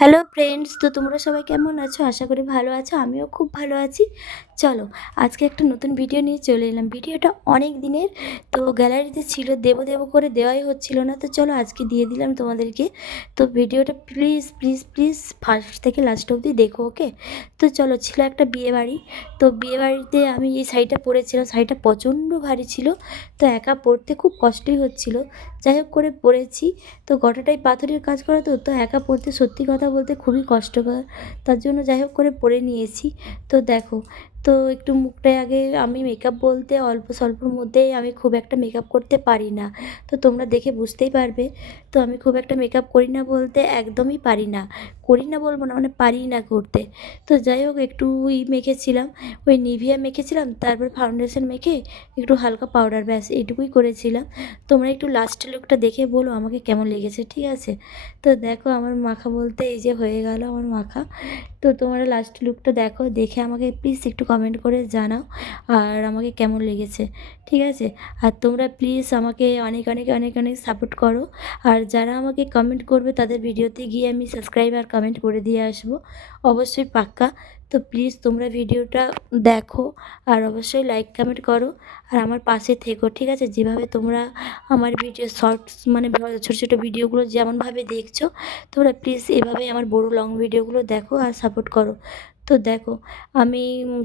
Hello friends তো তোমরা সবাই কেমন আছো? আশা করি ভালো আছো, আমিও খুব ভালো আছি। চলো, আজকে একটা নতুন ভিডিও নিয়ে চলে এলাম। ভিডিওটা অনেক দিনের, তো গ্যালারিতে ছিল, দেব দেব করে দেওয়াই হচ্ছিল না, তো চলো আজকে দিয়ে দিলাম তোমাদেরকে। তো ভিডিওটা প্লিজ প্লিজ প্লিজ ফার্স্ট থেকে লাস্ট অবধি দেখো ওকে তো চলো, ছিল একটা বিয়ে বাড়ি। তো বিয়ে বাড়িতে আমি এই শাড়িটা পরেছিলাম। শাড়িটা প্রচণ্ড ভারী ছিল, তো একা পরতে খুব কষ্টই হচ্ছিল। যাই হোক করে পরেছি। তো গোটাটাই পাথরের কাজ করা তো তো একা পড়তে সত্যি কথা বলতে খুবই কষ্টকর। তার জন্য যাই হোক করে পড়ে নিয়েছি। তো দেখো তো একটু মুখটায় আগে আমি মেকআপ বলতে অল্প স্বল্পর মধ্যেই আমি খুব একটা মেকআপ করতে পারি না। তো তোমরা দেখে বুঝতেই পারবে। তো আমি খুব একটা মেকআপ করি না বলতে একদমই পারি না। করি না বলব না মানে পারি না করতে। তো যাই হোক, একটু ওই মেখেছিলাম, ওই নিভিয়া মেখেছিলাম, তারপর ফাউন্ডেশন মেখে একটু হালকা পাউডার ব্যাস, এইটুকুই করেছিলাম। তোমরা একটু লাস্ট লুকটা দেখে বলো, আমাকে কেমন লেগেছে, ঠিক আছে? তো দেখো, আমার মাখা বলতে এই যে হয়ে গেল আমার মাখা। তো তোমরা লাস্ট লুকটা দেখো, দেখে আমাকে প্লিজ একটু কমেন্ট করে জানাও আর আমাকে কেমন লেগেছে, ঠিক আছে? আর তোমরা প্লিজ আমাকে অনেক অনেক অনেক অনেক সাপোর্ট করো আর যারা আমাকে কমেন্ট করবে তাদের ভিডিওতে গিয়ে আমি সাবস্ক্রাইব আর কমেন্ট করে দিয়ে আসব। অবশ্যই পাক্কা। তো প্লিজ তোমরা ভিডিওটা দেখো আর অবশ্যই লাইক কমেন্ট করো আর আমার পাশে থেকো, ঠিক আছে? যেভাবে তোমরা আমার ভিডিও শর্টস মানে ছোটো ছোটো ভিডিওগুলো যেমনভাবে দেখছ, তোমরা প্লিজ এভাবে আমার বড় লং ভিডিওগুলো দেখো আর সাপোর্ট করো। তো দেখো, আমি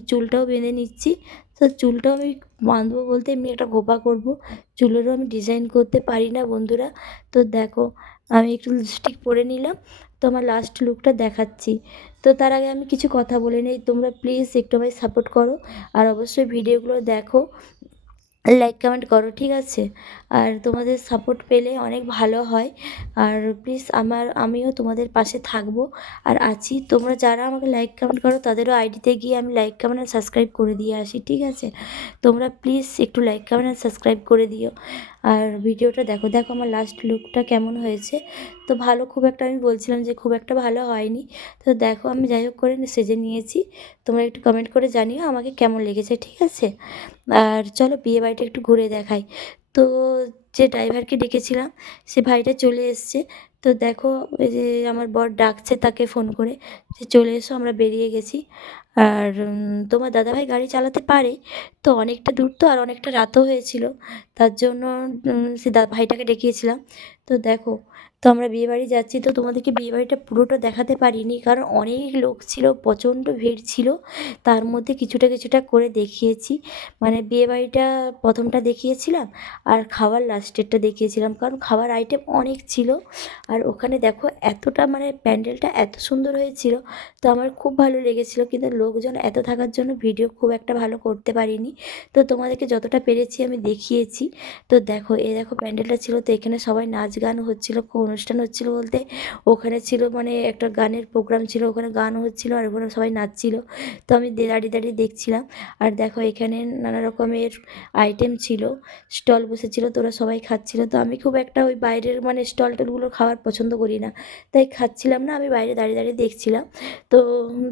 চুলটাও বেঁধে নিচ্ছি। তো চুলটাও আমি বাঁধবো বলতে এমনি একটা গোপা করব। চুলেরও আমি ডিজাইন করতে পারি না বন্ধুরা। তো দেখো আমি একটু লিপস্টিক পরে নিলাম, তো আমার লাস্ট লুকটা দেখাচ্ছি। তো তার আগে আমি কিছু কথা বলে নিই, তোমরা প্লিজ একটু আমায় সাপোর্ট করো, আর অবশ্যই ভিডিওগুলো দেখো। লাইক কমেন্ট করো, ঠিক আছে? আর তোমাদের সাপোর্ট পেলে অনেক ভালো হয়। আর প্লিজ আমার, আমিও তোমাদের পাশে থাকব। আর আছি, তোমরা যারা আমাকে লাইক কমেন্ট করো, তাদেরও আইডিতে গিয়ে আমি লাইক কমেন্ট আর সাবস্ক্রাইব করে দিয়ে আসি, ঠিক আছে? তোমরা প্লিজ একটু লাইক কমেন্ট আর সাবস্ক্রাইব করে দিও। আর ভিডিওটা দেখো দেখো আমার লাস্ট লুকটা কেমন হয়েছে। তো ভালো খুব একটা আমি বলছিলাম যে খুব একটা ভালো হয়নি। তো দেখো আমি যাই হোক করে সেজে নিয়েছি। তোমরা একটু কমেন্ট করে জানিও আমাকে কেমন লেগেছে, ঠিক আছে? আর চলো বিয়ে বাড়িটা একটু ঘুরে দেখাই। তো যে ড্রাইভারকে ডেকেছিলাম, সে ভাইটা চলে এসছে। তো দেখো ওই যে আমার বর ডাকছে তাকে ফোন করে যে চলে এসো, আমরা বেরিয়ে গেছি। আর তোমার দাদাভাই গাড়ি চালাতে পারে, তো অনেকটা দূর তো আর অনেকটা রাতও হয়েছিল। তার জন্য সে দা ভাইটাকে ডেকিয়েছিলাম তো দেখো, তো আমরা বিয়েবাড়ি যাচ্ছি, তো তোমাদেরকে বিয়েবাড়িটা পুরোটা দেখাতে পারিনি, কারণ অনেক লোক ছিল, প্রচণ্ড ভিড় ছিল। তার মধ্যে কিছুটা কিছুটা করে দেখিয়েছি। মানে বিয়েবাড়িটা প্রথমটা দেখিয়েছিলাম, আর খাবার লাস্টেরটা দেখিয়েছিলাম, কারণ খাবার আইটেম অনেক ছিল। আর ওখানে দেখো, এতটা মানে প্যান্ডেলটা এত সুন্দর হয়েছিল, তো আমার খুব ভালো লেগেছিলো। কিন্তু লোকজন এত থাকার জন্য ভিডিও খুব একটা ভালো করতে পারিনি। তো তোমাদেরকে যতটা পেরেছি আমি দেখিয়েছি। তো দেখো এ দেখো প্যান্ডেলটা ছিল, তো এখানে সবাই নাচ গান হচ্ছিল অনুষ্ঠান হচ্ছিল বলতে। ওখানে ছিল মানে একটা গানের প্রোগ্রাম ছিল, ওখানে গান হচ্ছিল আর ওখানে সবাই নাচছিল। তো আমি দাঁড়িয়ে দাঁড়িয়ে দেখছিলাম। আর দেখো এখানে নানা রকমের আইটেম ছিল, স্টল বসেছিল, তো ওরা সবাই খাচ্ছিল। তো আমি খুব একটা ওই বাইরের মানে স্টল টলগুলো খাওয়ার পছন্দ করি না। তাই খাচ্ছিলাম না, আমি বাইরে দাঁড়িয়ে দাঁড়িয়ে দেখছিলাম। তো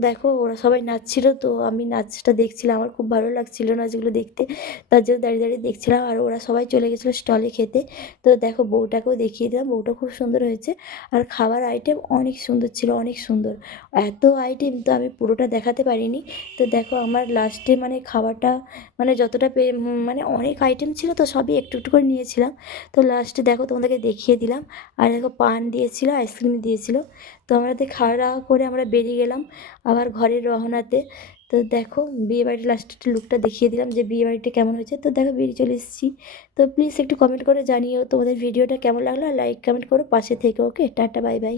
দেখো ওরা সবাই নাচছিল তো আমি নাচটা দেখছিলাম, আমার খুব ভালো লাগছিল নাচগুলো দেখতে। তার জন্য দাঁড়িয়ে দাঁড়িয়ে দেখছিলাম আর ওরা সবাই চলে গেছিল স্টলে খেতে। তো দেখো বউটাকেও দেখিয়ে দিলাম, বউটা খুব সুন্দর হয়েছে। আর খাবার আইটেম অনেক সুন্দর ছিল, অনেক সুন্দর। এত আইটেম তো আমি পুরোটা দেখাতে পারিনি। তো দেখো আমার লাস্টে মানে খাবারটা মানে যতটা পে মানে অনেক আইটেম ছিল তো সবই একটু একটু করে নিয়েছিলাম। তো লাস্টে দেখো তোমাদেরকে দেখিয়ে দিলাম। আর দেখো পান দিয়েছিলো আইসক্রিম দিয়েছিলো। তো আমাদের খাওয়া দাওয়া করে আমরা বেরিয়ে গেলাম। আবার ঘরের রওনাতে তো দেখো, বিয়েবাড়ির লাস্টের লুকটা দেখিয়ে দিলাম যে বিয়েবাড়িটা কেমন হয়েছে। তো দেখো, বেরিয়ে চলে এসেছি। তো প্লিজ একটু কমেন্ট করে জানিও তোমাদের ভিডিওটা কেমন লাগল। লাইক কমেন্ট করো, পাশে থেকে ওকে টাটা বাই বাই